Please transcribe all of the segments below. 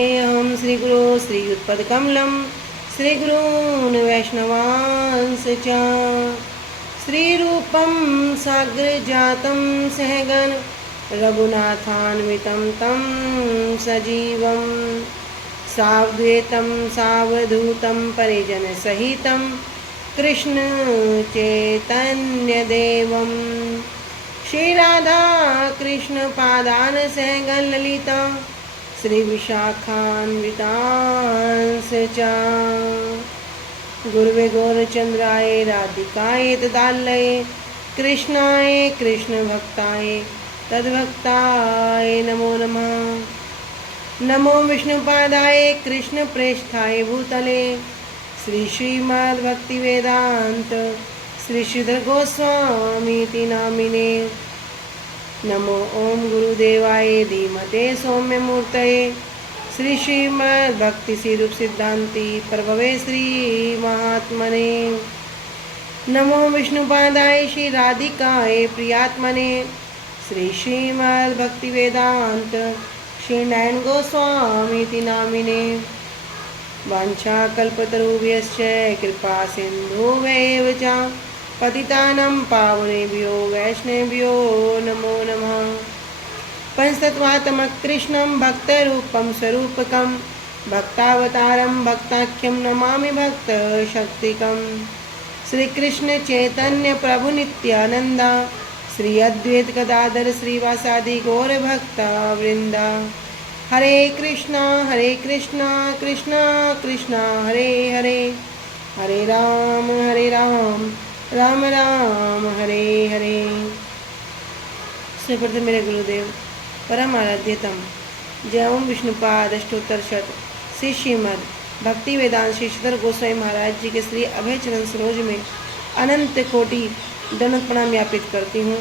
हम श्री गुरु श्रीयुत्पदकमलं श्रीगुरून् वैष्णवांश्च श्रीरूपं साग्रजातं सहगण रघुनाथान्वितं तं सजीवं सावधूतं सावधूतं परिजनसहितं कृष्ण चैतन्यदेवं श्रीराधा कृष्ण पादान सहगण ललिता श्री विशाखान्वितांश्च गुरुवे गौरचंद्राय राधिकाय तदालये कृष्णाय कृष्ण भक्ताय तद्भक्ताय नमो नमः। नमो विष्णुपादाय कृष्ण प्रेष्ठाय भूतले श्री श्रीमद्भक्तिवेदांत श्री श्रीधर गोस्वामीति नामिने। नमो ओम गुरुदेवाय धीमते सौम्य मूर्तये श्री श्रीमद् भक्ति सिरूप सिद्धांति प्रभवे श्री महात्मने। नमो विष्णुपादाय श्री राधिकाय प्रियात्मने श्री श्रीमद् भक्ति वेदांत श्री नयन गोस्वामीति नामिने। वाञ्छा कल्पतरुभ्यश्च कृपा सिन्धुभ्यैव च पतितानं पावनेभ्यो वैष्णवेभ्यो नमो नमः। पंचतत्त्वात्मक कृष्णं भक्तरूपं स्वरूपकं भक्तावतारं भक्ताख्यं नमामि भक्तशक्तिकं। श्री कृष्ण चैतन्य प्रभु नित्यानंदा श्री अद्वैत गदाधर श्रीवासादि गौर भक्ता वृंदा। हरे कृष्णा कृष्णा कृष्णा हरे हरे, हरे राम राम राम हरे हरे। सर्वप्रथम मेरे गुरुदेव परम आराध्यतम जय ओम विष्णुपाद अष्टोत्तर शत श्री श्रीमद् भक्ति वेदांत श्री श्रीधर गोस्वामी महाराज जी के श्री अभय चरण सरोज में अनंत कोटि दंडवत प्रणाम ज्ञापित करती हूँ।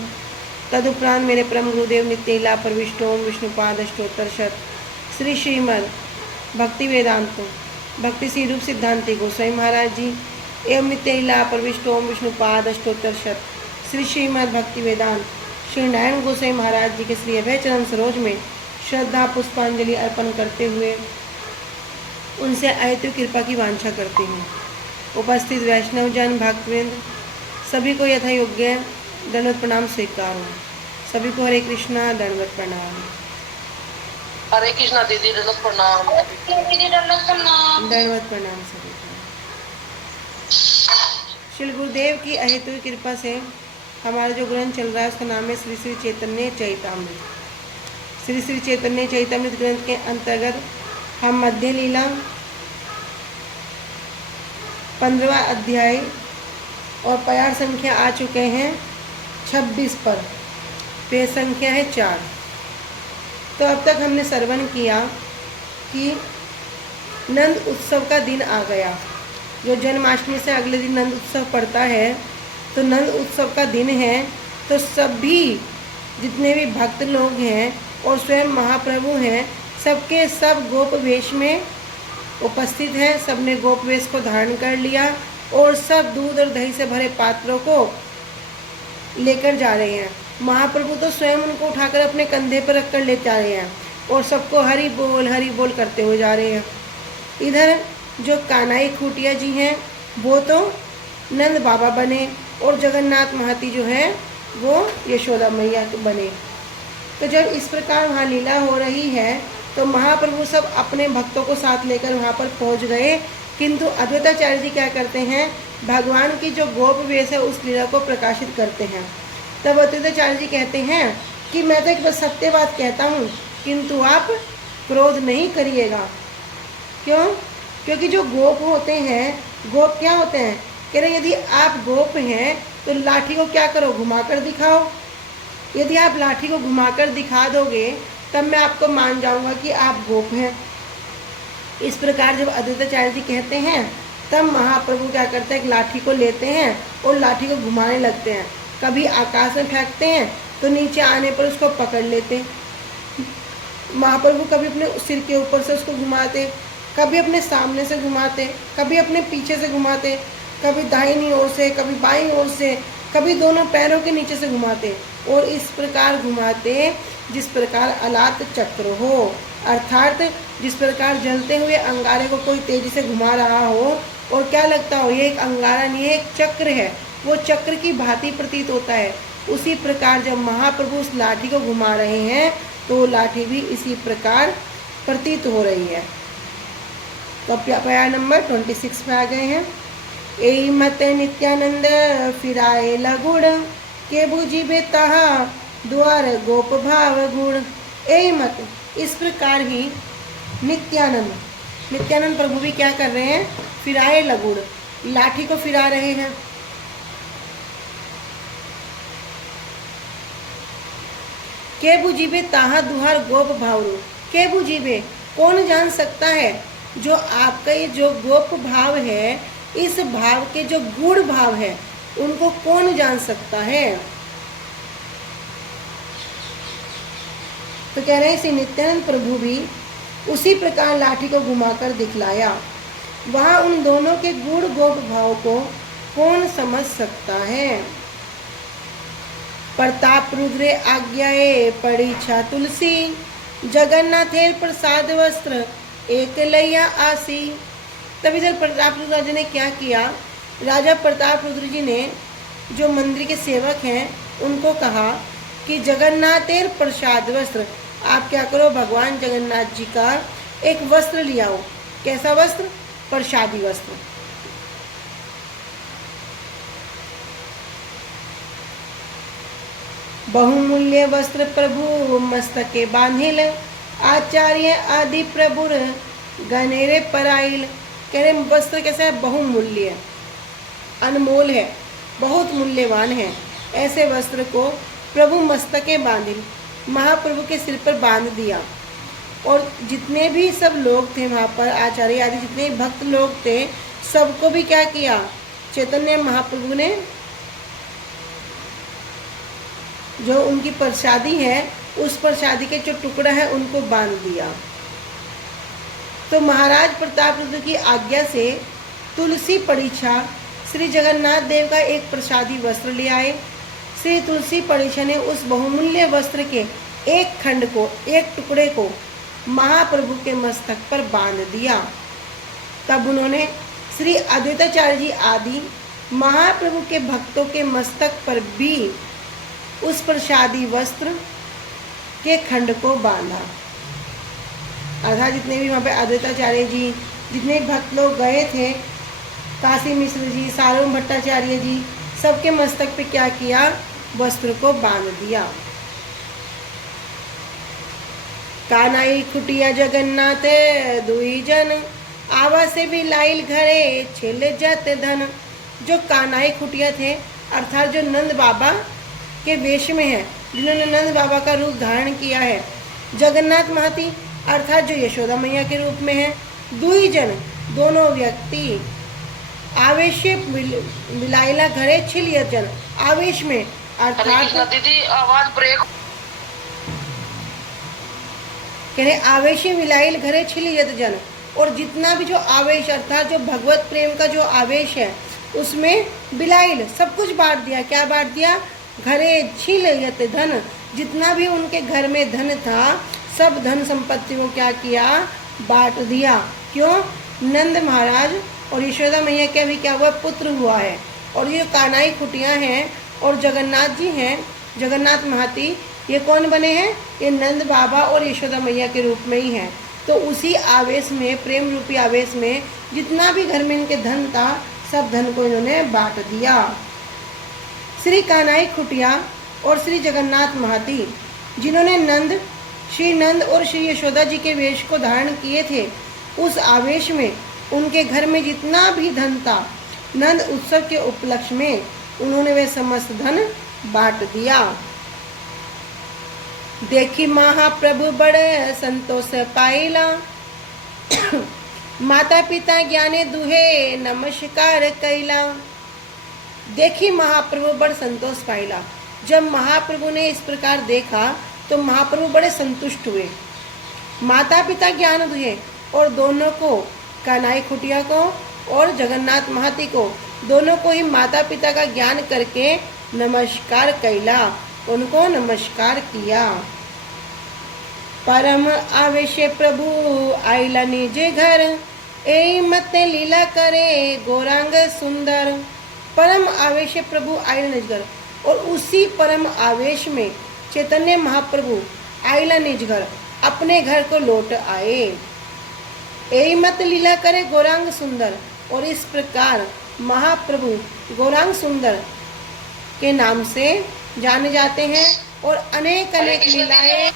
तदुपरांत मेरे परम गुरुदेव नित्य लीला प्रविष्ट ओम विष्णुपाद अष्टोत्तर शत श्री श्रीमद् भक्ति वेदांत भक्ति श्री रूप सिद्धांति गोस्वामी महाराज जी एवं नित्य लीला प्रविष्ट ओम विष्णुपाद अष्टोत्तर शत श्री श्रीमद् भक्ति वेदांत श्री नारायण गोस्वामी महाराज जी के श्री अभय चरण सरोज में श्रद्धा पुष्पांजलि अर्पण करते हुए उनसे अहेतु कृपा की वांछा करती हूँ। उपस्थित वैष्णव जन भक्तवृंद सभी को यथा योग्य दंडवत प्रणाम स्वीकार हो। सभी को हरे कृष्णा दंडवत प्रणाम। हरे कृष्णा दीदी दंडवत प्रणाम। दंडवत प्रणाम सभी को। श्री गुरुदेव की अहेतु कृपा से हमारा जो ग्रंथ चल रहा है उसका नाम है श्री श्री चैतन्य चैतामृत। श्री श्री चैतन्य चैतामृत ग्रंथ के अंतर्गत हम मध्य लीला 15वां अध्याय और प्यार संख्या आ चुके हैं 26 पर, पेज संख्या है 4। तो अब तक हमने श्रवण किया कि नंद उत्सव का दिन आ गया। जो जन्माष्टमी से अगले दिन नंद उत्सव पड़ता है, तो नंद उत्सव का दिन है, तो सभी जितने भी भक्त लोग हैं और स्वयं महाप्रभु हैं, सबके सब गोप वेश में उपस्थित हैं। सबने गोप वेश को धारण कर लिया और सब दूध और दही से भरे पात्रों को लेकर जा रहे हैं। महाप्रभु तो स्वयं उनको उठाकर अपने कंधे पर रखकर ले जा रहे हैं और सबको हरि बोल करते हुए जा रहे हैं। इधर जो कानाई खूटिया जी हैं वो तो नंद बाबा बने और जगन्नाथ महाती जो है वो यशोदा मैया बने। तो जब इस प्रकार वहाँ लीला हो रही है तो महाप्रभु सब अपने भक्तों को साथ लेकर वहाँ पर पहुँच गए। किंतु अद्वैताचार्य जी क्या करते हैं, भगवान की जो गोप वेश है उस लीला को प्रकाशित करते हैं। तब अद्वैताचार्य जी कहते हैं कि मैं तो एक बस सत्य बात कहता हूँ, किंतु आप क्रोध नहीं करिएगा। क्यों? क्योंकि जो गोप होते हैं, गोप क्या होते हैं, कह रहे यदि आप गोप हैं तो लाठी को क्या करो, घुमाकर दिखाओ। यदि आप लाठी को घुमाकर दिखा दोगे तब मैं आपको मान जाऊंगा कि आप गोप हैं। इस प्रकार जब अद्वैताचार्य जी कहते हैं तब महाप्रभु क्या करते हैं, एक लाठी को लेते हैं और लाठी को घुमाने लगते हैं। कभी आकाश में फेंकते हैं तो नीचे आने पर उसको पकड़ लेते हैं। महाप्रभु कभी अपने सिर के ऊपर से उसको घुमाते, कभी अपने सामने से घुमाते, कभी अपने पीछे से घुमाते, कभी दाहिनी ओर से, कभी बाईं ओर से, कभी दोनों पैरों के नीचे से घुमाते और इस प्रकार घुमाते जिस प्रकार अलात चक्र हो। अर्थात जिस प्रकार जलते हुए अंगारे को कोई तेजी से घुमा रहा हो और क्या लगता हो ये एक अंगारा नहीं है, एक चक्र है, वो चक्र की भांति प्रतीत होता है। उसी प्रकार जब महाप्रभु उस लाठी को घुमा रहे हैं तो लाठी भी इसी प्रकार प्रतीत हो रही है। तो अब प्यार नंबर 26 पे आ गए हैं। एई मत नित्यानंद फिराए लगुड़ के बुझिबे तहा द्वार गोप भाव गुण। एई मत, इस प्रकार ही नित्यानंद प्रभु भी क्या कर रहे हैं, फिराए लगुड़, लाठी को फिरा रहे हैं। के बुझिबे ताहा दुहार गोप भावरु। के बुझिबे, कौन जान सकता है जो आपका ये जो गोप भाव है, इस भाव के जो गुण भाव है उनको कौन जान सकता है। तो कह रहे हैं श्री नित्यानंद प्रभु भी उसी प्रकार लाठी को घुमाकर दिखलाया। वहाँ उन दोनों के गुण गोप भाव को कौन समझ सकता है। प्रताप रुद्रे आज्ञाए परीक्षा तुलसी जगन्नाथेर प्रसाद वस्त्र एक लैया आसी। तब इधर प्रताप रुद्र राजा ने क्या किया, राजा प्रताप रुद्र जी ने जो मंदिर के सेवक हैं उनको कहा कि जगन्नाथेर प्रसाद वस्त्र, आप क्या करो भगवान जगन्नाथ जी का एक वस्त्र ले आओ। कैसा वस्त्र, प्रसादी वस्त्र। बहुमूल्य वस्त्र प्रभु मस्तके बांधिल आचार्य आदि प्रभुर गनेरे पराइल। कह रहे वस्त्र कैसा है, बहुमूल्य, अनमोल है, बहुत मूल्यवान है। ऐसे वस्त्र को प्रभु मस्तके बांधिल, महाप्रभु के सिर पर बांध दिया। और जितने भी सब लोग थे वहाँ पर, आचार्य आदि जितने भक्त लोग थे, सबको भी क्या किया, चैतन्य महाप्रभु ने जो उनकी प्रसादी है, उस प्रसादी के जो टुकड़ा है उनको बांध दिया। तो महाराज प्रताप रुद्र की आज्ञा से तुलसी परीक्षा श्री जगन्नाथ देव का एक प्रसादी वस्त्र ले आए। श्री तुलसी परीक्षा ने उस बहुमूल्य वस्त्र के एक खंड को, एक टुकड़े को महाप्रभु के मस्तक पर बांध दिया। तब उन्होंने श्री अद्वैताचार्य जी आदि महाप्रभु के भक्तों के मस्तक पर भी उस प्रसादी वस्त्र के खंड को बांधा। अर्थात जितने भी वहाँ पे अद्वैताचार्य जी, जितने भक्त लोग गए थे, काशी मिश्र जी, सार्वभौम भट्टाचार्य जी, सबके मस्तक पे क्या किया, वस्त्र को बांध दिया। कानाई खुटिया जगन्नाथ दुई जन आवा से भी लाइल घरे छेले जाते धन। जो कानाई खुटिया थे अर्थात जो नंद बाबा के वेश में है, जिन्होंने नंद बाबा का रूप धारण किया है। जगन्नाथ महती अर्थात जो यशोदा मैया के रूप में है। दुई जन, दोनों व्यक्ति आवेश मिलाइला घरे छिलिय जन, आवेश में अर्थात दीदी आवाज ब्रेक। कह रहे आवेश मिलाइल घरे छिलियत जन। और जितना भी जो आवेश अर्थात जो भगवत प्रेम का जो आवेश है उसमें बिलाइल सब कुछ बांट दिया। क्या बांट दिया, घरे छिलियत धन, जितना भी उनके घर में धन था सब धन संपत्ति को क्या किया, बांट दिया। क्यों, नंद महाराज और यशोदा मैया के भी क्या हुआ, पुत्र हुआ है। और ये कानाई खुटियाँ हैं और जगन्नाथ जी हैं, जगन्नाथ महती, ये कौन बने हैं, ये नंद बाबा और यशोदा मैया के रूप में ही हैं। तो उसी आवेश में, प्रेम रूपी आवेश में जितना भी घर में इनके धन था सब धन को इन्होंने बांट दिया। श्री कानाई खुटिया और श्री जगन्नाथ महती जिन्होंने नंद, श्री नंद और श्री यशोदा जी के वेश को धारण किए थे, उस आवेश में उनके घर में जितना भी धन था, नंद उत्सव के उपलक्ष्य में उन्होंने वे समस्त धन बांट दिया। देखी महाप्रभु बड़े संतोष पाइला माता पिता ज्ञाने दुहे नमस्कार कैला। देखी महाप्रभु बड़ संतोष पाइला। जब महाप्रभु ने इस प्रकार देखा तो महाप्रभु बड़े संतुष्ट हुए। माता पिता ज्ञान दुहे, और दोनों को, कानाई खुटिया को और जगन्नाथ महती को, दोनों को ही माता पिता का ज्ञान करके नमस्कार कैला, उनको नमस्कार किया। परम आवेशे प्रभु आइला निज घर, ए मत लीला करे गौरांग सुंदर। परम आवेशे प्रभु आइला निज घर, और उसी परम आवेश में चैतन्य महाप्रभु आइला निज घर, अपने घर को लौट आए। ए मत लीला करे गौरांग सुंदर, और इस प्रकार महाप्रभु गौरांग सुंदर के नाम से जाने जाते हैं और अनेक अनेक लीलाएं,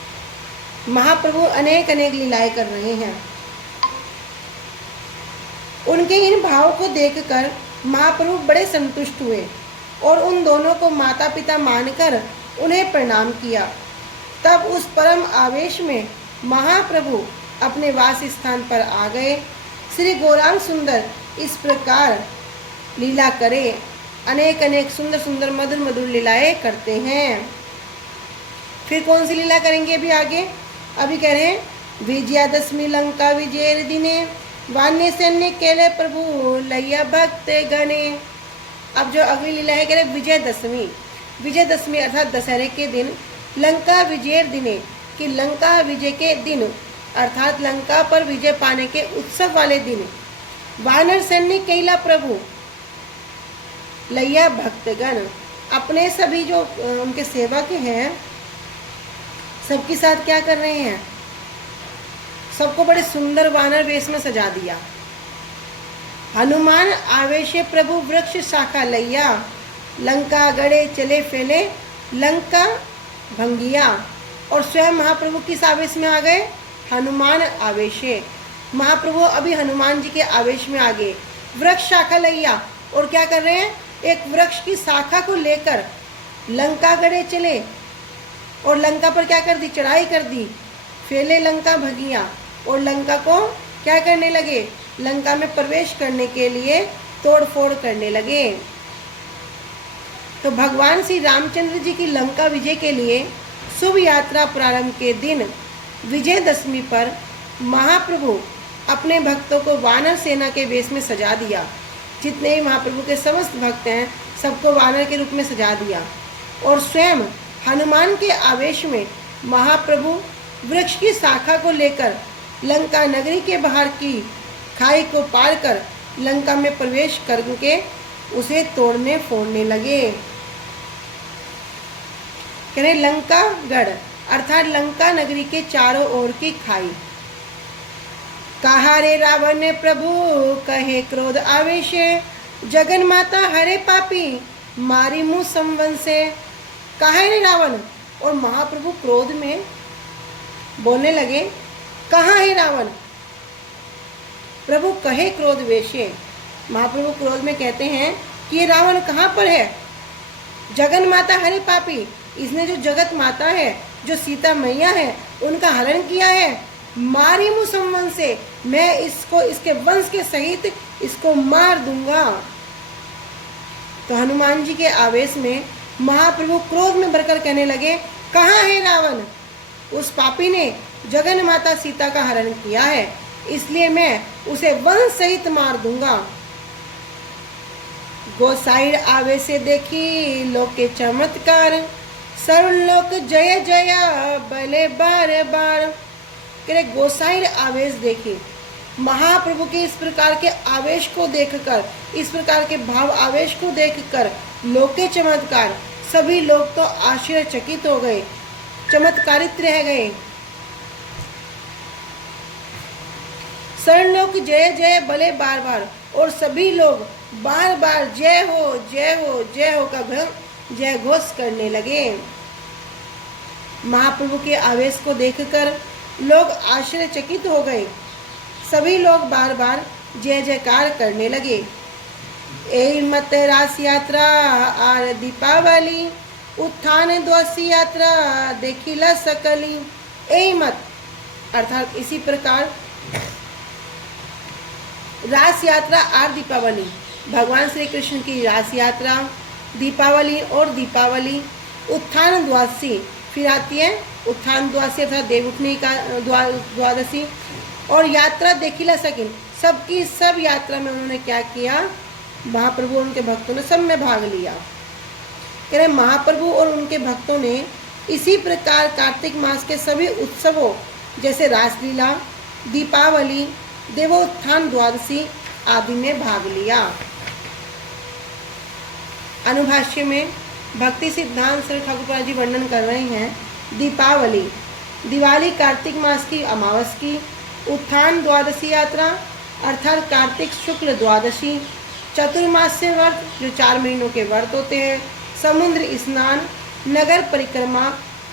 महाप्रभु अनेक अनेक लीलाएं कर रहे हैं। उनके इन भावों को देखकर महाप्रभु बड़े संतुष्ट हुए और उन दोनों को माता पिता मानकर उन्हें प्रणाम किया। तब उस परम आवेश में महाप्रभु अपने वास स्थान पर आ गए। श्री गौरांग सुंदर इस प्रकार लीला करे, अनेक अनेक सुंदर सुंदर मधुर मधुर लीलाएं करते हैं। फिर कौन सी लीला करेंगे अभी आगे? अभी कह रहे हैं विजयादशमी लंका विजय दिने, वान्य सैन्य केले प्रभु लैया भक्त गणे। अब जो अगली लीला है कह रहे विजयदशमी। विजयदशमी अर्थात दशहरे के दिन, लंका विजय दिने कि लंका विजय के दिन अर्थात लंका पर विजय पाने के उत्सव वाले दिन, वानर सैन्य कैला प्रभु लैया भक्तगण, अपने सभी जो उनके सेवक हैं सबके साथ क्या कर रहे हैं? सबको बड़े सुंदर वानर वेश में सजा दिया। हनुमान आवेशे प्रभु वृक्ष शाखा लैया, लंका गड़े चले फैले लंका भंगिया। और स्वयं महाप्रभु किस आवेश में आ गए? हनुमान आवेशे। महाप्रभु अभी हनुमान जी के आवेश में आ गए। वृक्ष शाखा लैया, और क्या कर रहे हैं? एक वृक्ष की शाखा को लेकर लंका गड़े चले और लंका पर क्या कर दी? चढ़ाई कर दी। फैले लंका भगिया, और लंका को क्या करने लगे? लंका में प्रवेश करने के लिए तोड़ फोड़ करने लगे। तो भगवान श्री रामचंद्र जी की लंका विजय के लिए शुभ यात्रा प्रारंभ के दिन विजयदशमी पर महाप्रभु अपने भक्तों को वानर सेना के वेश में सजा दिया। जितने ही महाप्रभु के समस्त भक्त हैं सबको वानर के रूप में सजा दिया। और स्वयं हनुमान के आवेश में महाप्रभु वृक्ष की शाखा को लेकर लंका नगरी के बाहर की खाई को पार कर लंका में प्रवेश करके उसे तोड़ने फोड़ने लगे। कह रहे लंका गढ़ अर्थात लंका नगरी के चारों ओर की खाई। कहा रे रावण ने प्रभु कहे क्रोध आवेशे, जगन माता हरे पापी मारी मुँह संवन से। कहा रे रावण, और महाप्रभु क्रोध में बोलने लगे कहाँ है रावण? प्रभु कहे क्रोध वेशे। महाप्रभु क्रोध में कहते हैं कि ये रावण कहाँ पर है? जगन माता हरे पापी, इसने जो जगत माता है, जो सीता मैया है, उनका हरण किया है। मारी मुँह संवन से, मैं इसको इसके वंश के सहित इसको मार दूंगा। तो हनुमान जी के आवेश में महाप्रभु क्रोध में भरकर कहने लगे कहाँ है रावण? उस पापी ने जगन माता सीता का हरण किया है, इसलिए मैं उसे वंश सहित मार दूंगा। गोसाई आवेश से देखी लोक के चमत्कार, सर्वलोक जय जय बले बार बार। करे गोसाई आवेश देखी, महाप्रभु के इस प्रकार के आवेश को देखकर, इस प्रकार के भाव आवेश को देखकर लोक के चमत्कार, सभी लोग तो आश्चर्यचकित हो गए, चमत्कारित रह गए। सर्वलोक जय जय बले बार बार, और सभी लोग बार बार जय हो जय हो जय हो का जय घोष करने लगे। महाप्रभु के आवेश को देखकर लोग आश्चर्यचकित हो गए, सभी लोग बार बार जय जयकार करने लगे। ए मत रास यात्रा आर दीपावली, उत्थान द्वासी यात्रा देखिला सकली। ए मत अर्थात इसी प्रकार रास यात्रा आर दीपावली, भगवान श्री कृष्ण की रास यात्रा, दीपावली और दीपावली, उत्थान द्वादशी, फिर आती है उत्थान द्वादशी अर्थात देव उठने का द्वादशी, और यात्रा देखिला सकिन, सबकी सब यात्रा में उन्होंने क्या किया? महाप्रभु और उनके भक्तों ने सब में भाग लिया। कह रहे महाप्रभु और उनके भक्तों ने इसी प्रकार कार्तिक मास के सभी उत्सवों जैसे रासलीला, दीपावली, देवोत्थान द्वादशी आदि में भाग लिया। अनुभाष्य में भक्ति सिद्धांत श्री ठाकुर जी वर्णन कर रहे हैं। दीपावली, दिवाली कार्तिक मास की अमावस की, उत्थान द्वादशी यात्रा अर्थात कार्तिक शुक्ल द्वादशी, चतुर्मास्य व्रत जो 4 महीनों के व्रत होते हैं, समुद्र स्नान, नगर परिक्रमा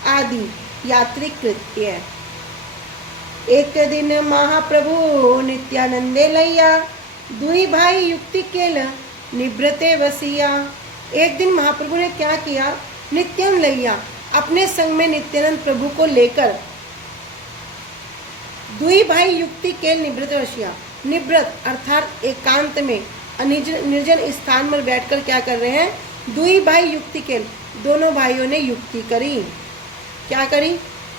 आदि यात्री कृत्य। एक दिन महाप्रभु नित्यानंदे लैया, दुई भाई युक्ति केल निभृते वसिया। एक दिन महाप्रभु ने क्या किया, नित्यम लैया अपने संग में नित्यानंद प्रभु को लेकर दुई भाई युक्ति केल निभृत वसिया, निवृत अर्थात एकांत में निर्जन स्थान पर बैठकर क्या कर रहे हैं, दुई भाई युक्ति केल, दोनों भाइयों ने युक्ति करी। क्या करी,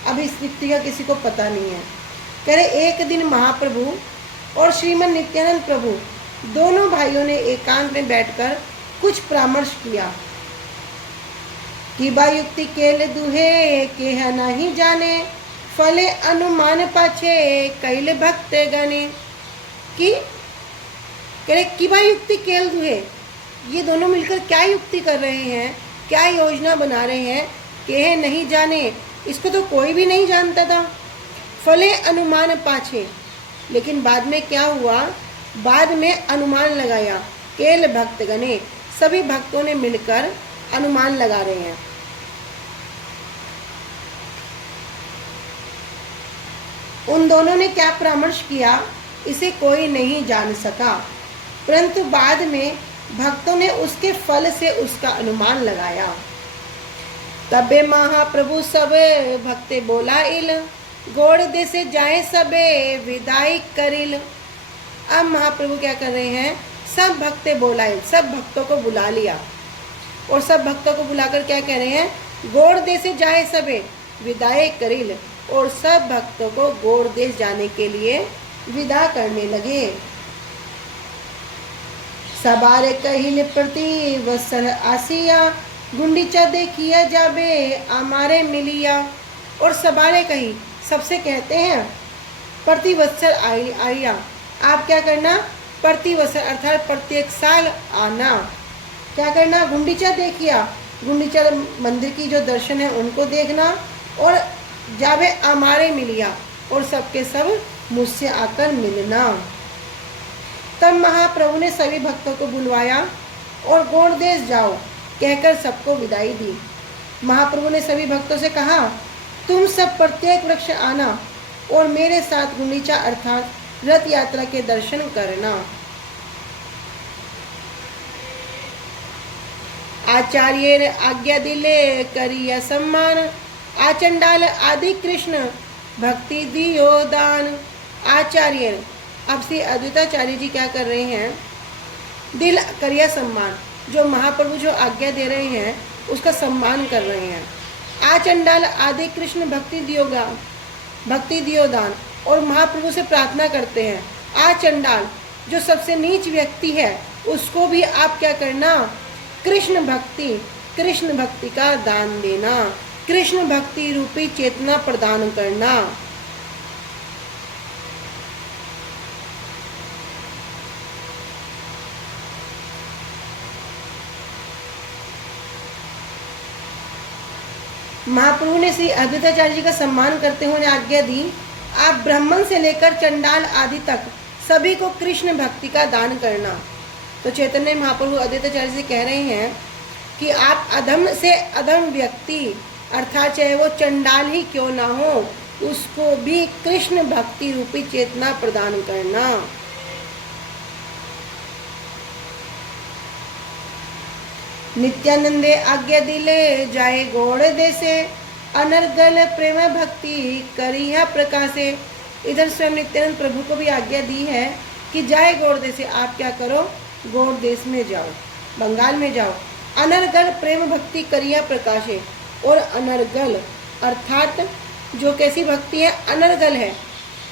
अब इस युक्ति का किसी को पता नहीं है। कह रहे एक दिन महाप्रभु और श्रीमद नित्यानंद प्रभु दोनों भाइयों ने एकांत में बैठकर कुछ परामर्श किया कि बा युक्ति केल दुहे केह नहीं जाने, फले अनुमान पाछे कैल भक्त गणे। कि कह रहे कि बा युक्ति केल दुहे, ये दोनों मिलकर क्या युक्ति कर रहे हैं, क्या योजना बना रहे हैं, केह नहीं जाने, इसको तो कोई भी नहीं जानता था। फले अनुमान पाछे, लेकिन बाद में क्या हुआ, बाद में अनुमान लगाया। केल भक्त गणे, सभी भक्तों ने मिलकर अनुमान लगा रहे हैं। उन दोनों ने क्या परामर्श किया, इसे कोई नहीं जान सका, परंतु बाद में भक्तों ने उसके फल से उसका अनुमान लगाया। तबे महाप्रभु सब भक्ते बोला इल, गोड़ दे से जाए सबे विदाई करिल। अब महाप्रभु क्या कर रहे हैं, सब भक्ते बोला इल, सब भक्तों को बुला लिया और सब भक्तों को बुलाकर क्या कह रहे हैं, गोड़ दे से जाए सबे विदाई करिल, और सब भक्तों को गोड़ देश जाने के लिए विदा करने लगे। सबारे कहिल प्रति वत्सर आसिया, गुंडीचा देखिया जाबे हमारे मिलिया। और सबारे कही, सबसे कहते हैं प्रति वत्सर आइया, आप क्या करना, प्रति वत्सर अर्थात प्रत्येक साल आना। क्या करना, गुंडीचा देखिया, गुंडीचा मंदिर की जो दर्शन है उनको देखना, और जाबे हमारे मिलिया, और सबके सब मुझसे आकर मिलना। तब महाप्रभु ने सभी भक्तों को बुलवाया और गोड़ देश जाओ कहकर सबको विदाई दी। महाप्रभु ने सभी भक्तों से कहा, तुम सब प्रत्येक वृक्ष आना और मेरे साथ गुंडीचा अर्थात रथ यात्रा के दर्शन करना। आचार्य आज्ञा दिले करिया सम्मान, आचंडाल आदि कृष्ण भक्ति दियो दान। आचार्य, अब श्री अद्वैताचार्य जी क्या कर रहे हैं, दिल करिया सम्मान, जो महाप्रभु जो आज्ञा दे रहे हैं उसका सम्मान कर रहे हैं। आचंडाल आदि कृष्ण भक्ति दियो दान, और महाप्रभु से प्रार्थना करते हैं, आचंडाल जो सबसे नीच व्यक्ति है उसको भी आप क्या करना, कृष्ण भक्ति का दान देना, कृष्ण भक्ति रूपी चेतना प्रदान करना। महाप्रभु ने श्री अद्वैताचार्य जी का सम्मान करते हुए आज्ञा दी, आप ब्राह्मण से लेकर चंडाल आदि तक सभी को कृष्ण भक्ति का दान करना। तो चैतन्य महाप्रभु अद्वैताचार्य जी कह रहे हैं कि आप अधम से अधम व्यक्ति अर्थात चाहे वो चंडाल ही क्यों ना हो, उसको भी कृष्ण भक्ति रूपी चेतना प्रदान करना। नित्यानंदे आज्ञा दिले जाए गोड़ देसे, अनर्गल प्रेम भक्ति करिया प्रकाशे। इधर स्वयं नित्यानंद प्रभु को भी आज्ञा दी है कि जाए गोड़ देसे, आप क्या करो, गोड़ देश में जाओ, बंगाल में जाओ। अनर्गल प्रेम भक्ति करिया प्रकाशे, और अनर्गल अर्थात जो कैसी भक्ति है, अनर्गल है,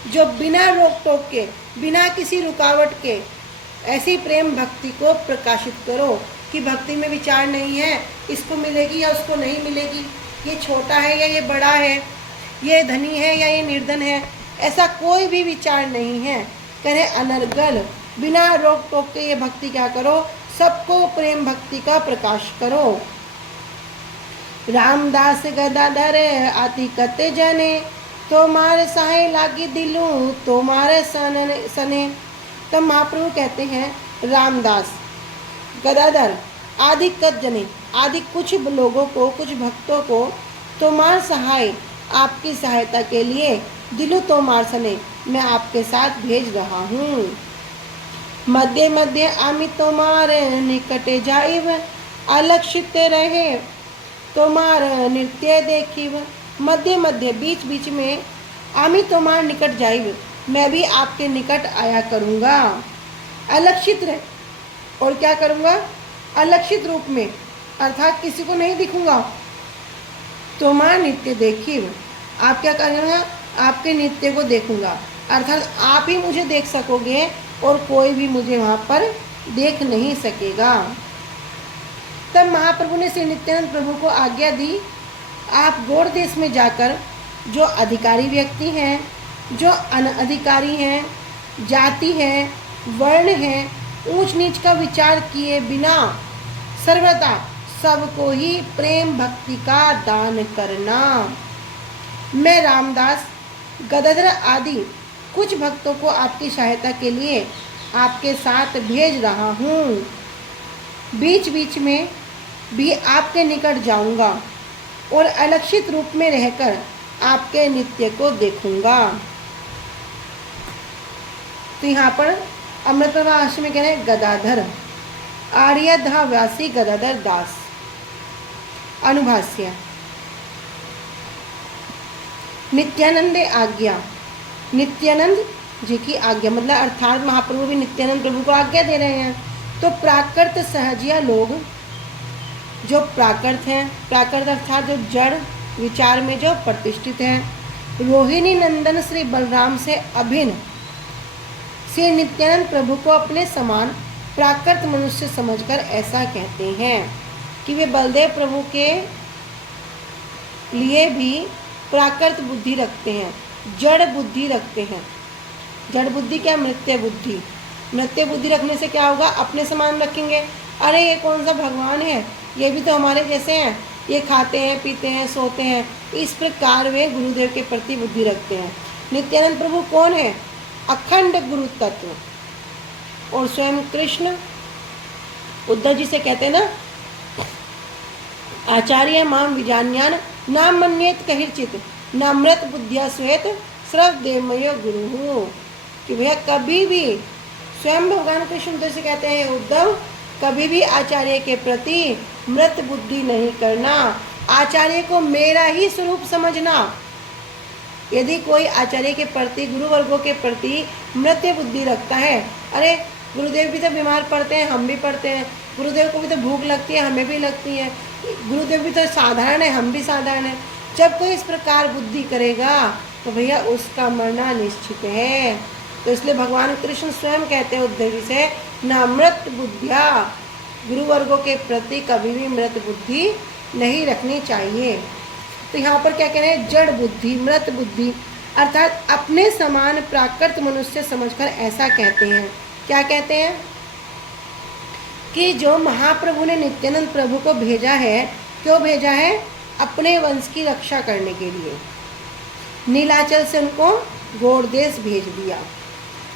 जो बिना रोक टोक के, बिना किसी रुकावट के ऐसी प्रेम भक्ति को प्रकाशित करो कि भक्ति में विचार नहीं है, इसको मिलेगी या उसको नहीं मिलेगी, ये छोटा है या ये बड़ा है, ये धनी है या ये निर्धन है, ऐसा कोई भी विचार नहीं है। कह रहे अनर्गल, बिना रोक टोक के ये भक्ति क्या करो, सबको प्रेम भक्ति का प्रकाश करो। रामदास गदाधर आति कते जने, तोमारे सहाय लागी दिलू तोमारे सने। तब महाप्रभु कहते हैं रामदास गदाधर आदि कत जने, आदि कुछ लोगों को, कुछ भक्तों को, तोमार सहाय आपकी सहायता के लिए, दिलू तोमार सने मैं आपके साथ भेज रहा हूँ। मध्य मध्य आमी तोमार निकटे जाइब, अलक्षित रहे तोमार नृत्य देखिब। मध्य मध्य बीच बीच में आमी तोमार निकट जाइब, मैं भी आपके निकट आया करूँगा। अलक्षित रहे, और क्या करूँगा, अलक्षित रूप में, अर्थात किसी को नहीं दिखूंगा। तोमार नृत्य देखिब, आप क्या करूँगा, आपके नृत्य को देखूंगा, अर्थात आप ही मुझे देख सकोगे और कोई भी मुझे वहाँ पर देख नहीं सकेगा। तब महाप्रभु ने श्री नित्यानंद प्रभु को आज्ञा दी, आप गौड़ देश में जाकर जो अधिकारी व्यक्ति हैं, जो अनअधिकारी हैं, जाति है, वर्ण है, ऊंच नीच का विचार किए बिना सर्वदा सबको ही प्रेम भक्ति का दान करना। मैं रामदास गदाधर आदि कुछ भक्तों को आपकी सहायता के लिए आपके साथ भेज रहा हूँ। बीच बीच में भी आपके निकट जाऊंगा और अलक्षित रूप में रहकर आपके नृत्य को देखूंगा। तो यहाँ पर अमृत प्रवाह में कह रहे हैं गदाधर आर्यधा व्यासी गदाधर दास। अनुभाष्य नित्यानंदे आज्ञा, नित्यानंद जी की आज्ञा मतलब अर्थात महाप्रभु भी नित्यानंद प्रभु को आज्ञा दे रहे हैं। तो प्राकृत सहजिया लोग, जो प्राकृत हैं, प्राकृत अर्थात जो जड़ विचार में जो प्रतिष्ठित हैं, रोहिणी नंदन श्री बलराम से अभिन्न श्री नित्यानंद प्रभु को अपने समान प्राकृत मनुष्य समझकर ऐसा कहते हैं कि वे बलदेव प्रभु के लिए भी प्राकृत बुद्धि रखते हैं, जड़ बुद्धि रखते हैं। जड़ बुद्धि क्या, मृत्य बुद्धि। मृत्य बुद्धि रखने से क्या होगा, अपने समान रखेंगे, अरे ये कौन सा भगवान है, ये भी तो हमारे जैसे हैं, ये खाते हैं, पीते हैं, सोते हैं। इस प्रकार वे गुरुदेव के प्रति बुद्धि रखते हैं। नित्यानंद प्रभु कौन है, अखंड गुरु तत्व। और स्वयं कृष्ण उद्धव जी से कहते हैं ना, आचार्य माम विजान्यान नाम मन्येत कहिर्चित नम्रत बुद्धिया श्वेत श्रव देवमयो गुरु। कि भैया कभी भी स्वयं भगवान कृष्ण उद्धव से कहते हैं, उद्धव कभी भी आचार्य के प्रति मृत बुद्धि नहीं करना, आचार्य को मेरा ही स्वरूप समझना। यदि कोई आचार्य के प्रति, गुरुवर्गों के प्रति मृत्य बुद्धि रखता है, अरे गुरुदेव भी तो बीमार पड़ते हैं, हम भी पड़ते हैं, गुरुदेव को भी तो भूख लगती है, हमें भी लगती है, गुरुदेव भी तो साधारण है, हम भी साधारण है, जब कोई इस प्रकार बुद्धि करेगा तो भैया उसका मरना निश्चित है। तो इसलिए भगवान कृष्ण स्वयं कहते हैं उद्धव जी से, न मृत बुद्धिया, गुरुवर्गों के प्रति कभी भी मृत बुद्धि नहीं रखनी चाहिए। तो यहाँ पर क्या कह रहे हैं, जड़ बुद्धि, मृत बुद्धि, अर्थात अपने समान प्राकृत मनुष्य समझकर ऐसा कहते हैं। क्या कहते हैं कि जो महाप्रभु ने नित्यानंद प्रभु को भेजा है, क्यों भेजा है, अपने वंश की रक्षा करने के लिए। नीलाचल से उनको गौड़ देश भेज दिया।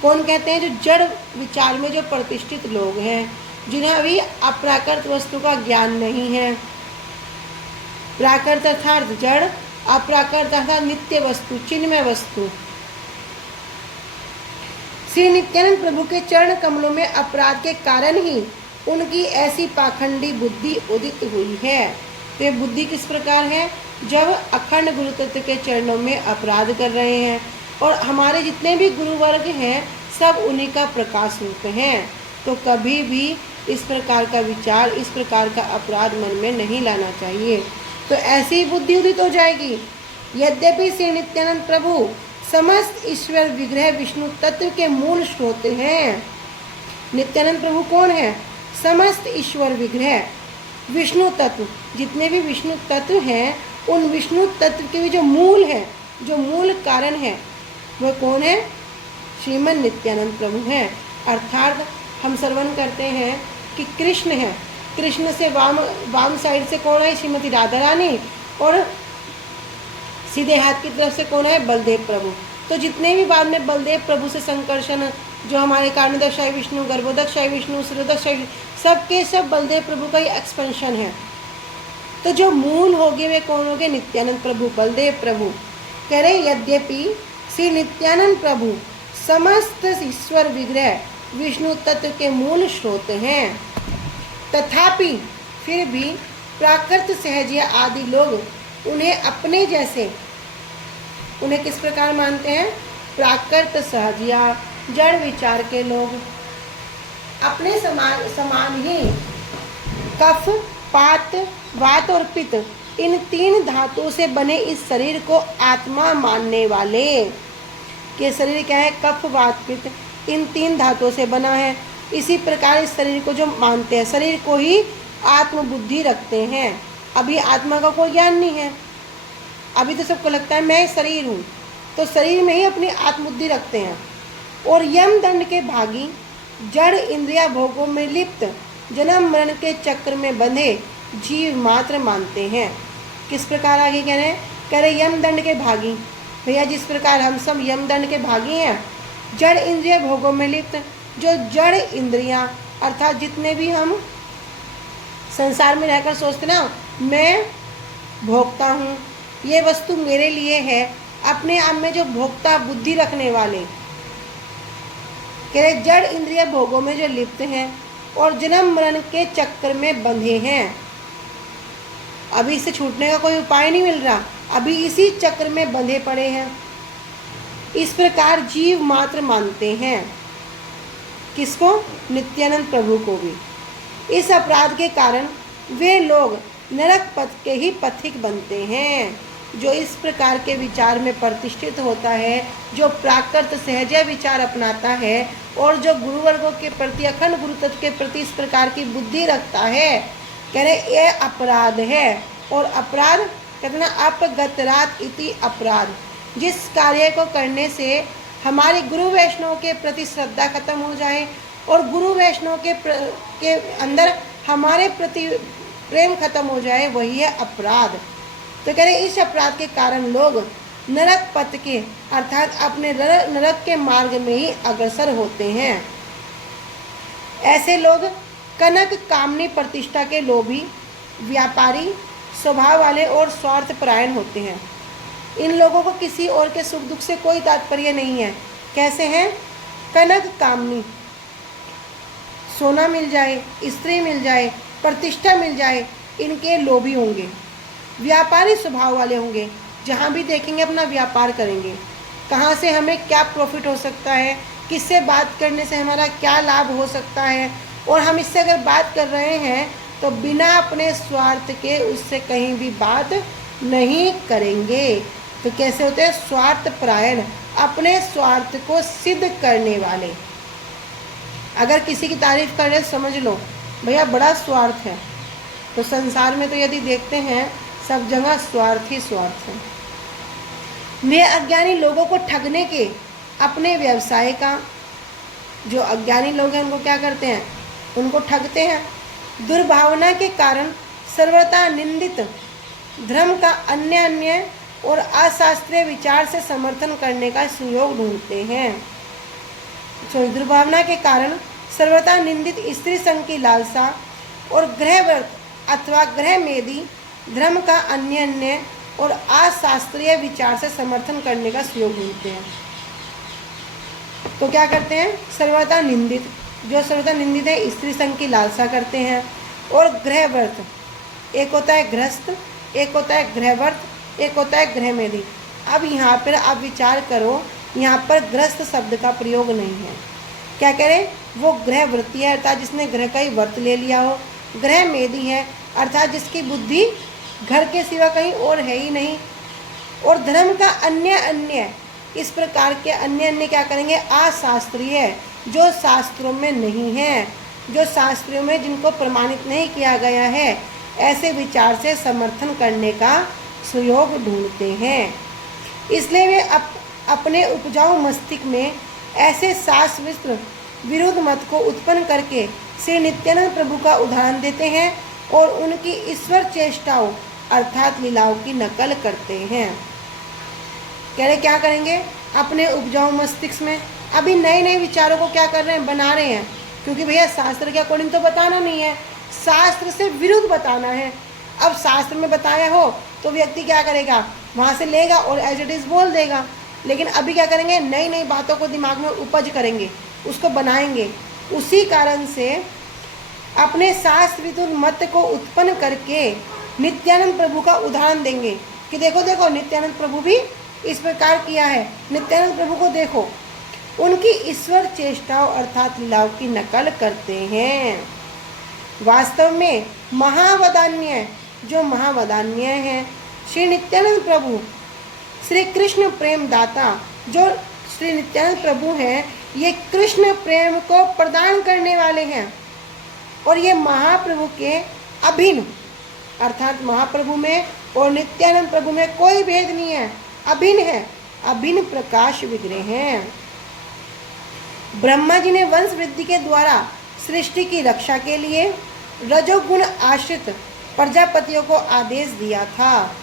कौन कहते हैं, जो जड़ विचार में जो प्रतिष्ठित लोग हैं, जिन्हें अभी अप्राकृत वस्तु का ज्ञान नहीं है। प्राकृत अर्थात जड़, अप्राकृत अर्थात नित्य वस्तु, चिन्मय वस्तु। श्री नित्यानंद प्रभु के चरण कमलों में अपराध के कारण ही उनकी ऐसी पाखंडी बुद्धि उदित हुई है। तो ये बुद्धि किस प्रकार है, जब अखंड गुरु तत्व के चरणों में अपराध कर रहे हैं, और हमारे जितने भी गुरुवर्ग हैं सब उन्हीं का प्रकाश रूप हैं। तो कभी भी इस प्रकार का विचार, इस प्रकार का अपराध मन में नहीं लाना चाहिए। तो ऐसी बुद्धि उदित हो जाएगी। यद्यपि श्री नित्यानंद प्रभु समस्त ईश्वर विग्रह विष्णु तत्व के मूल स्रोत हैं। नित्यानंद प्रभु कौन है, समस्त ईश्वर विग्रह विष्णु तत्व, जितने भी विष्णु तत्व हैं उन विष्णु तत्व के भी जो मूल हैं, जो मूल कारण है वह कौन है? श्रीमन नित्यानंद प्रभु हैं। अर्थात हम श्रवण करते हैं कि कृष्ण है, कृष्ण से वाम साइड से कौन है? श्रीमती राधा रानी, और सीधे हाथ की तरफ से कौन है? बलदेव प्रभु। तो जितने भी बाद में बलदेव प्रभु से संकर्षण, जो हमारे कारणोदकशाही विष्णु, गर्भोदकशाही विष्णु, शिरोदकशाही विष्णु, सबके सब बलदेव प्रभु का ही एक्सपेंशन है। तो जो मूल हो गए वे कौन हो गए? नित्यानंद प्रभु, बलदेव प्रभु। कह रहे यद्यपि श्री नित्यानंद प्रभु समस्त ईश्वर विग्रह विष्णु तत्व के मूल स्रोत हैं, तथापि फिर भी प्राकृत सहजिया आदि लोग उन्हें अपने जैसे, उन्हें किस प्रकार मानते हैं? प्राकृत सहजिया जड़ विचार के लोग अपने समान ही कफ, पात, वात और पित्त, इन 3 धातुओं से बने इस शरीर को आत्मा मानने वाले, कि शरीर क्या है? कफ, वात, पित्त, इन 3 धातुओं से बना है। इसी प्रकार इस शरीर को जो मानते हैं, शरीर को ही आत्मबुद्धि रखते हैं। अभी आत्मा का कोई ज्ञान नहीं है, अभी तो सबको लगता है मैं शरीर हूँ, तो शरीर में ही अपनी आत्मबुद्धि रखते हैं। और यम दंड के भागी, जड़ इंद्रिया भोगों में लिप्त, जन्म मरण के चक्र में बंधे जीव मात्र मानते हैं। किस प्रकार आगे कह रहे हैं? कह रहे यम दंड के भागी, भैया जिस प्रकार हम सब यम दंड के भागी हैं, जड़ इंद्रिय भोगों में लिप्त, जो जड़ इंद्रियां अर्थात जितने भी हम संसार में रहकर सोचते ना मैं भोगता हूँ, ये वस्तु मेरे लिए है, अपने आप में जो भोक्ता बुद्धि रखने वाले, कह रहे जड़ इंद्रिय भोगों में जो लिप्त हैं और जन्म मरण के चक्र में बंधे हैं। अभी इससे छूटने का कोई उपाय नहीं मिल रहा, अभी इसी चक्र में बंधे पड़े हैं। इस प्रकार जीव मात्र मानते हैं। किसको? नित्यानंद प्रभु को भी। इस अपराध के कारण वे लोग नरक पथ के ही पथिक बनते हैं। जो इस प्रकार के विचार में प्रतिष्ठित होता है, जो प्राकृत सहज विचार अपनाता है और जो गुरुवर्गों के प्रति, अखंड गुरु तत्व के प्रति इस प्रकार की बुद्धि रखता है, कह रहे ये अपराध है। और अपराध कहते ना अपगतरात इति अपराध, जिस कार्य को करने से हमारे गुरु वैष्णव के प्रति श्रद्धा खत्म हो जाए और गुरु वैष्णव के अंदर हमारे प्रति प्रेम खत्म हो जाए, वही है अपराध। तो कह रहे इस अपराध के कारण लोग नरक पथ के अर्थात अपने नरक के मार्ग में ही अग्रसर होते हैं। ऐसे लोग कनक, कामनी, प्रतिष्ठा के लोभी, व्यापारी स्वभाव वाले और स्वार्थ परायण होते हैं। इन लोगों को किसी और के सुख दुख से कोई तात्पर्य नहीं है। कैसे हैं? कनक, कामनी, सोना मिल जाए, स्त्री मिल जाए, प्रतिष्ठा मिल जाए, इनके लोभी होंगे। व्यापारी स्वभाव वाले होंगे, जहाँ भी देखेंगे अपना व्यापार करेंगे, कहाँ से हमें क्या प्रॉफिट हो सकता है, किससे बात करने से हमारा क्या लाभ हो सकता है, और हम इससे अगर बात कर रहे हैं तो बिना अपने स्वार्थ के उससे कहीं भी बात नहीं करेंगे। तो कैसे होते हैं? स्वार्थ परायण, अपने स्वार्थ को सिद्ध करने वाले। अगर किसी की तारीफ कर रहे समझ लो भैया बड़ा स्वार्थ है। तो संसार में तो यदि देखते हैं सब जगह स्वार्थ ही स्वार्थ है। वे अज्ञानी लोगों को ठगने के अपने व्यवसाय का, जो अज्ञानी लोग हैं उनको क्या करते हैं? उनको ठगते हैं। दुर्भावना के कारण सर्वथा निंदित धर्म का अन्य और अशास्त्रीय विचार से समर्थन करने का सुयोग ढूंढते हैं। दुर्भावना के कारण सर्वथा निंदित स्त्री संग की लालसा और गृहव्रत अथवा गृह मेदी धर्म का अन्य और अशास्त्रीय विचार से समर्थन करने का सुयोग ढूंढते हैं। तो क्या करते हैं? सर्वथा निंदित, जो सर्वथा निंदित है स्त्री संग की लालसा करते हैं, और गृहव्रत, एक होता है गृहस्थ, एक होता है गृहव्रत, एक होता है गृहमेदी। अब यहाँ पर आप विचार करो, यहाँ पर गृहस्थ शब्द का प्रयोग नहीं है। क्या कह रहे? वो गृहव्रती है अर्थात जिसने गृह का ही व्रत ले लिया हो। गृहमेदी है अर्थात जिसकी बुद्धि घर के सिवा कहीं और है ही नहीं। और धर्म का अन्य, इस प्रकार के अन्य क्या करेंगे? अशास्त्रीय, जो शास्त्रों में नहीं है, जो शास्त्रों में जिनको प्रमाणित नहीं किया गया है, ऐसे विचार से समर्थन करने का सुयोग ढूंढते हैं। इसलिए वे अपने उपजाऊ मस्तिष्क में ऐसे शास्त्र विरुद्ध मत को उत्पन्न करके श्री नित्यानंद प्रभु का उदाहरण देते हैं और उनकी ईश्वर चेष्टाओं अर्थात लीलाओं की नकल करते हैं। कह रहे क्या करेंगे, अपने उपजाऊ मस्तिष्क में अभी नए नए विचारों को क्या कर रहे हैं, बना रहे हैं, क्योंकि भैया शास्त्र के अकॉर्डिंग तो बताना नहीं है, शास्त्र से विरुद्ध बताना है। अब शास्त्र में बताया हो तो व्यक्ति क्या करेगा, वहाँ से लेगा और एज इट इज़ बोल देगा। लेकिन अभी क्या करेंगे, नई नई बातों को दिमाग में उपज करेंगे, उसको बनाएंगे। उसी कारण से अपने शास्त्र विरुद्ध मत को उत्पन्न करके नित्यानंद प्रभु का उदाहरण देंगे कि देखो देखो नित्यानंद प्रभु भी इस प्रकार किया है, नित्यानंद प्रभु को देखो। उनकी ईश्वर चेष्टाओं अर्थात लीलाओं की नकल करते हैं। वास्तव में महावदान्य जो महावदान्य हैं श्री नित्यानंद प्रभु, श्री कृष्ण प्रेम दाता जो श्री नित्यानंद प्रभु हैं, ये कृष्ण प्रेम को प्रदान करने वाले हैं। और ये महाप्रभु के अभिन्न अर्थात महाप्रभु में और नित्यानंद प्रभु में कोई भेद नहीं है, अभिन्न है, अभिन्न प्रकाश विग्रह हैं। ब्रह्मा जी ने वंश वृद्धि के द्वारा सृष्टि की रक्षा के लिए रजोगुण आश्रित प्रजापतियों को आदेश दिया था।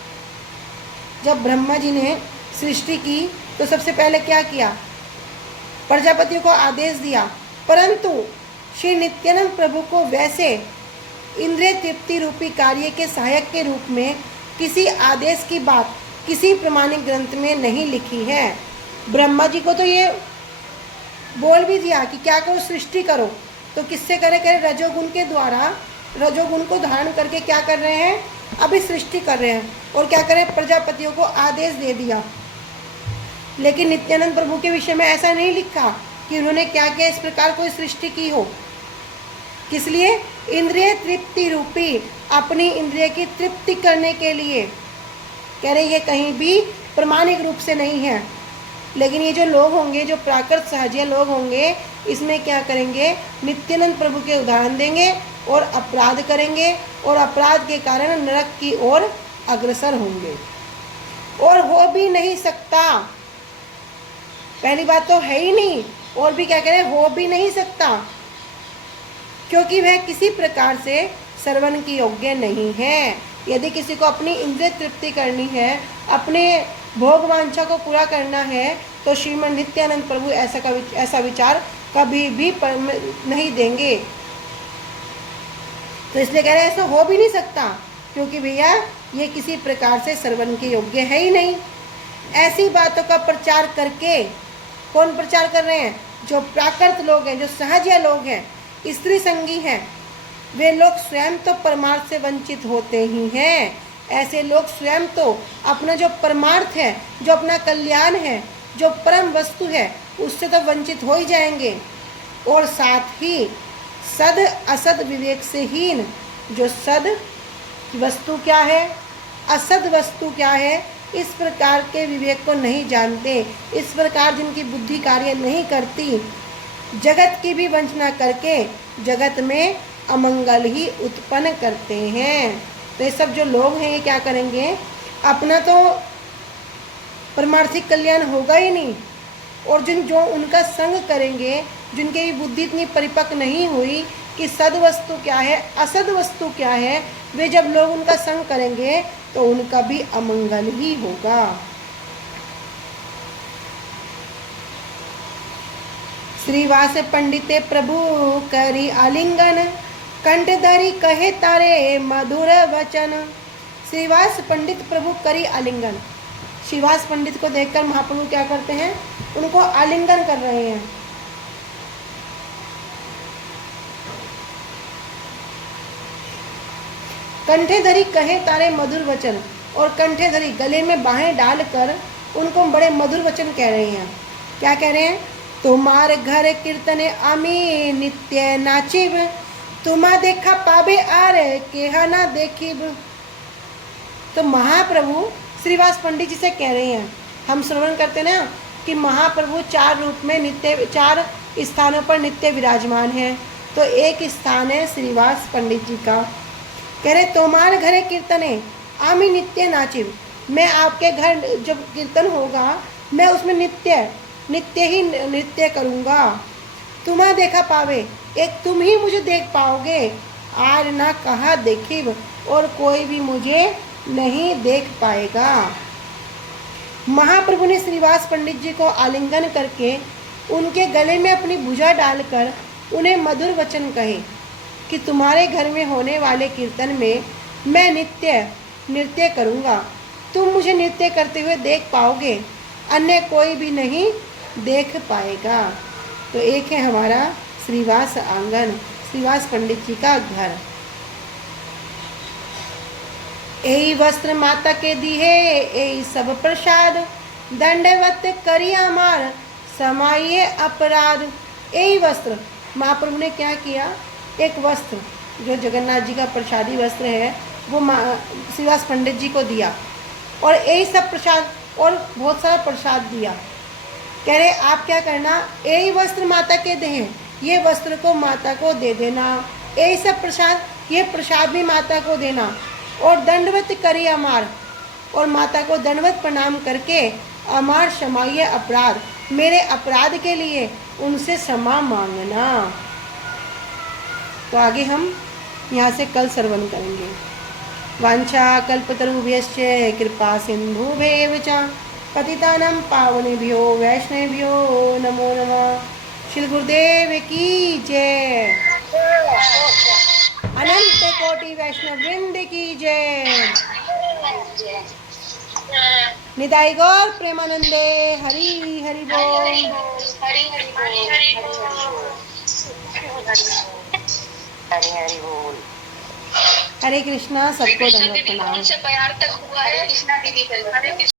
जब ब्रह्मा जी ने सृष्टि की तो सबसे पहले क्या किया, प्रजापतियों को आदेश दिया। परंतु श्री नित्यानंद प्रभु को वैसे इंद्रिय तृप्ति रूपी कार्य के सहायक के रूप में किसी आदेश की बात किसी प्रमाणिक ग्रंथ में नहीं लिखी है। ब्रह्मा जी को तो ये बोल भी दिया कि क्या करो, सृष्टि करो, तो किससे करे रजोगुण के द्वारा, रजोगुण को धारण करके क्या कर रहे हैं, अभी सृष्टि कर रहे हैं। और क्या करें, प्रजापतियों को आदेश दे दिया। लेकिन नित्यानंद प्रभु के विषय में ऐसा नहीं लिखा कि उन्होंने क्या किया, इस प्रकार कोई सृष्टि की हो। किस लिए, इंद्रिय तृप्ति रूपी अपनी इंद्रिय की तृप्ति करने के लिए। कह रहे ये कहीं भी प्रमाणिक रूप से नहीं है। लेकिन ये जो लोग होंगे, जो प्राकृत सहजिया लोग होंगे, इसमें क्या करेंगे, नित्यानंद प्रभु के उदाहरण देंगे और अपराध करेंगे और अपराध के कारण नरक की ओर अग्रसर होंगे। और हो भी नहीं सकता, पहली बात तो है ही नहीं, और भी क्या करें, हो भी नहीं सकता, क्योंकि वह किसी प्रकार से श्रवण की योग्य नहीं है। यदि किसी को अपनी इंद्रिय तृप्ति करनी है, अपने भोग वांछा को पूरा करना है, तो श्रीमद् नित्यानंद प्रभु ऐसा विचार कभी भी नहीं देंगे। तो इसलिए कह रहे हैं ऐसा हो भी नहीं सकता, क्योंकि भैया ये किसी प्रकार से श्रवण के योग्य है ही नहीं। ऐसी बातों का प्रचार करके कौन प्रचार कर रहे हैं, जो प्राकृत लोग हैं, जो सहजिया लोग हैं, स्त्री संगी हैं, वे लोग स्वयं तो परमार्थ से वंचित होते ही हैं। ऐसे लोग स्वयं तो अपना जो परमार्थ है, जो अपना कल्याण है, जो परम वस्तु है, उससे तो वंचित हो ही जाएंगे। और साथ ही सद असद विवेक से हीन, जो सद वस्तु क्या है, असद वस्तु क्या है, इस प्रकार के विवेक को नहीं जानते, इस प्रकार जिनकी बुद्धि कार्य नहीं करती, जगत की भी वंचना करके जगत में अमंगल ही उत्पन्न करते हैं। तो ये सब जो लोग हैं, ये क्या करेंगे, अपना तो परमार्थिक कल्याण होगा ही नहीं, और जो उनका संग करेंगे, जिनकी भी बुद्धि इतनी परिपक्व नहीं हुई कि सद वस्तु क्या है, असद वस्तु क्या है, वे जब लोग उनका संग करेंगे तो उनका भी अमंगल ही होगा। श्रीवास पंडिते प्रभु करी आलिंगन, कंठ धरी कहे तारे मधुर वचन। श्रीवास पंडित प्रभु करी आलिंगन, श्रीवास पंडित को देखकर महाप्रभु क्या करते हैं, उनको आलिंगन कर रहे हैं। कंठे धरी कहे तारे मधुर वचन, और कंठे धरी गले में बाहें डालकर उनको बड़े मधुर वचन कह रहे हैं। क्या कह रहे हैं, तुम्हारे घर कीर्तने आमी नित्य नाचिब, तुम्हा देखा पाबे आरे केहा ना देखिब। तो महाप्रभु श्रीवास पंडित जी से कह रहे हैं, हम श्रवण करते ना कि महाप्रभु 4 रूप में नित्य 4 स्थानों पर नित्य विराजमान है। तो एक स्थान है श्रीवास पंडित जी का। कह रहे तुम्हारे घरे कीर्तने आमी नित्य नाचिब, मैं आपके घर जब कीर्तन होगा मैं उसमें नित्य ही नृत्य करूँगा। तुम्हें देखा पावे, एक तुम ही मुझे देख पाओगे। आज ना कहा देखिब और कोई भी मुझे नहीं देख पाएगा। महाप्रभु ने श्रीवास पंडित जी को आलिंगन करके उनके गले में अपनी भुजा डालकर उन्हें मधुर वचन कहे कि तुम्हारे घर में होने वाले कीर्तन में मैं नृत्य करूँगा। तुम मुझे नृत्य करते हुए देख पाओगे, अन्य कोई भी नहीं देख पाएगा। तो एक है हमारा श्रीवास आंगन, श्रीवास पंडित जी का घर। एई वस्त्र माता के दिए, एई सब प्रसाद, दंडवत करी अमार, समाइए अपराध। एई वस्त्र, महाप्रभु ने क्या किया, एक वस्त्र जो जगन्नाथ जी का प्रसादी वस्त्र है वो श्रीवास पंडित जी को दिया और यही सब प्रसाद और बहुत सारा प्रसाद दिया। कह रहे आप क्या करना, यही वस्त्र माता के दें, ये वस्त्र को माता को दे देना, यही सब प्रसाद, ये प्रसाद भी माता को देना। और दंडवत करी अमार, और माता को दंडवत प्रणाम करके अमार क्षमाइए अपराध, मेरे अपराध के लिए उनसे क्षमा मांगना। तो आगे हम यहाँ से कल श्रवण करेंगे। वांछा कल्पतरुभ्यश्च कृपा सिंधुभ्येव च पतितानां पावनेभ्यो वैष्णवेभ्यो नमो नमः। श्री गुरुदेव की जय। अनंत कोटि वैष्णव वृंद की जय। निताई गौर प्रेमानंदे हरि हरि बोल। हरे कृष्णा। सबको धन्यवाद प्रणाम। कौन से प्यार तक हुआ है कृष्णा दीदी?